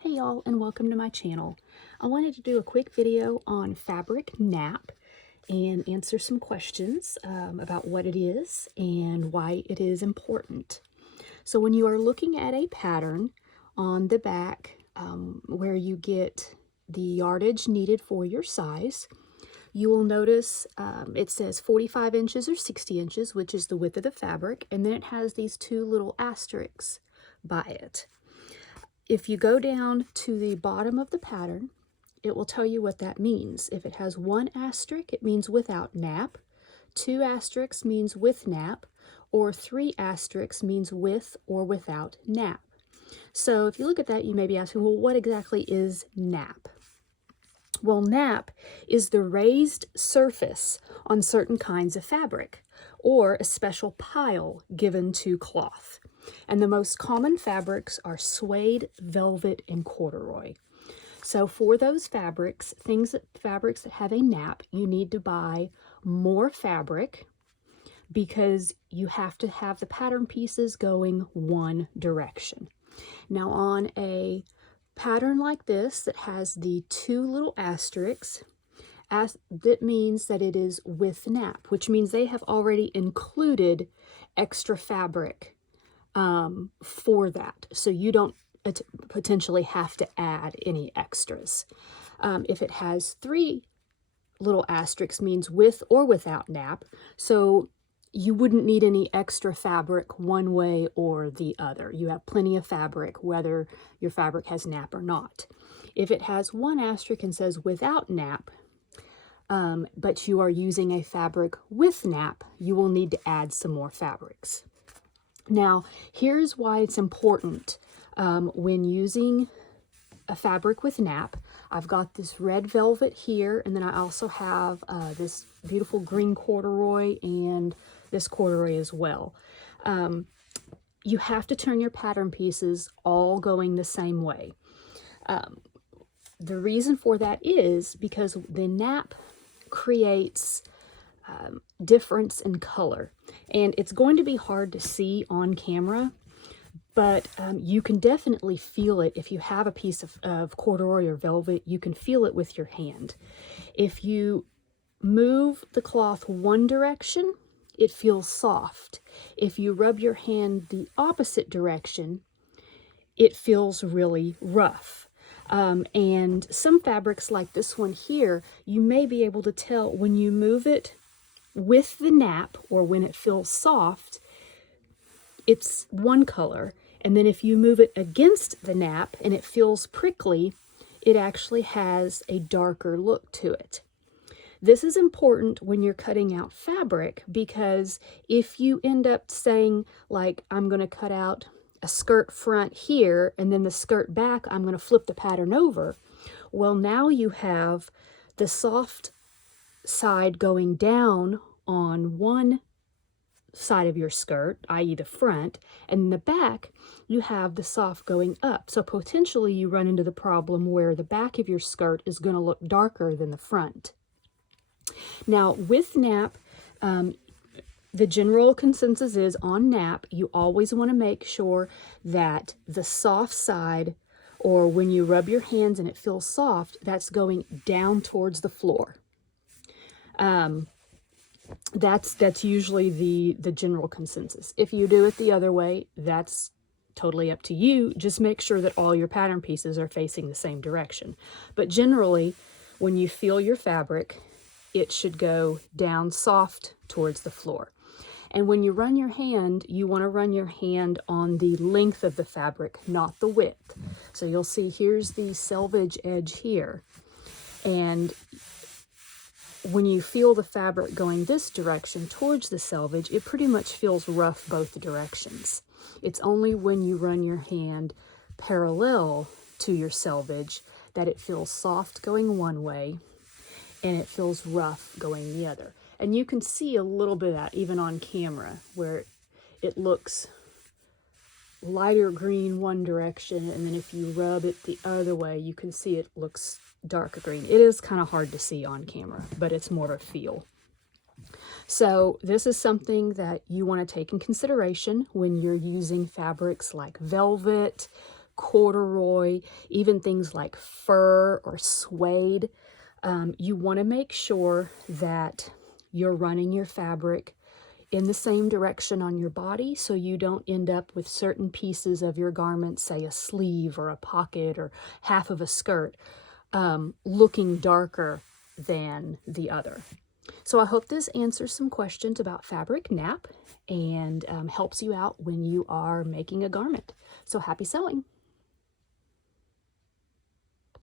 Hey y'all, and welcome to my channel. I wanted to do a quick video on fabric nap and answer some questions about what it is and why it is important. So when you are looking at a pattern on the back where you get the yardage needed for your size, you will notice it says 45 inches or 60 inches, which is the width of the fabric, and then it has these two little asterisks by it. If you go down to the bottom of the pattern, it will tell you what that means. If it has one asterisk, it means without nap. Two asterisks means with nap, or three asterisks means with or without nap. So if you look at that, you may be asking, well, what exactly is nap? Well, nap is the raised surface on certain kinds of fabric, or a special pile given to cloth. And the most common fabrics are suede, velvet, and corduroy. So for those fabrics, fabrics that have a nap, you need to buy more fabric because you have to have the pattern pieces going one direction. Now on a pattern like this that has the two little asterisks, that means that it is with nap, which means they have already included extra fabric for that. So you don't potentially have to add any extras. If it has three little asterisks, means with or without nap. So you wouldn't need any extra fabric one way or the other. You have plenty of fabric, whether your fabric has nap or not. If it has one asterisk and says without nap, but you are using a fabric with nap, you will need to add some more fabrics. Now, here's why it's important when using a fabric with nap. I've got this red velvet here, and then I also have this beautiful green corduroy and this corduroy as well. You have to turn your pattern pieces all going the same way. The reason for that is because the nap creates difference in color, and it's going to be hard to see on camera, but you can definitely feel it. If you have a piece of corduroy or velvet, you can feel it with your hand. If you move the cloth one direction, it feels soft. If you rub your hand the opposite direction, it feels really rough. And some fabrics like this one here, you may be able to tell when you move it with the nap or when it feels soft, it's one color. And then if you move it against the nap and it feels prickly, it actually has a darker look to it. This is important when you're cutting out fabric, because if you end up saying, like, I'm going to cut out a skirt front here and then the skirt back, I'm going to flip the pattern over. Well, now you have the soft side going down on one side of your skirt, i.e. the front, and in the back you have the soft going up. So potentially you run into the problem where the back of your skirt is going to look darker than the front. Now with nap, the general consensus is on nap, you always want to make sure that the soft side, or when you rub your hands and it feels soft, that's going down towards the floor. That's usually the general consensus. If you do it the other way, that's totally up to you. Just make sure that all your pattern pieces are facing the same direction. But generally, when you feel your fabric, it should go down soft towards the floor. And when you run your hand, you want to run your hand on the length of the fabric, not the width. So you'll see here's the selvage edge here. And when you feel the fabric going this direction towards the selvage, it pretty much feels rough both directions. It's only when you run your hand parallel to your selvage that it feels soft going one way and it feels rough going the other. And you can see a little bit of that even on camera, where it looks lighter green one direction, and then if you rub it the other way, you can see it looks darker green. It is kind of hard to see on camera, but it's more of a feel. So this is something that you want to take in consideration when you're using fabrics like velvet, corduroy, even things like fur or suede. You want to make sure that you're running your fabric in the same direction on your body so you don't end up with certain pieces of your garment, say a sleeve or a pocket or half of a skirt, looking darker than the other. So I hope this answers some questions about fabric nap and helps you out when you are making a garment. So happy sewing!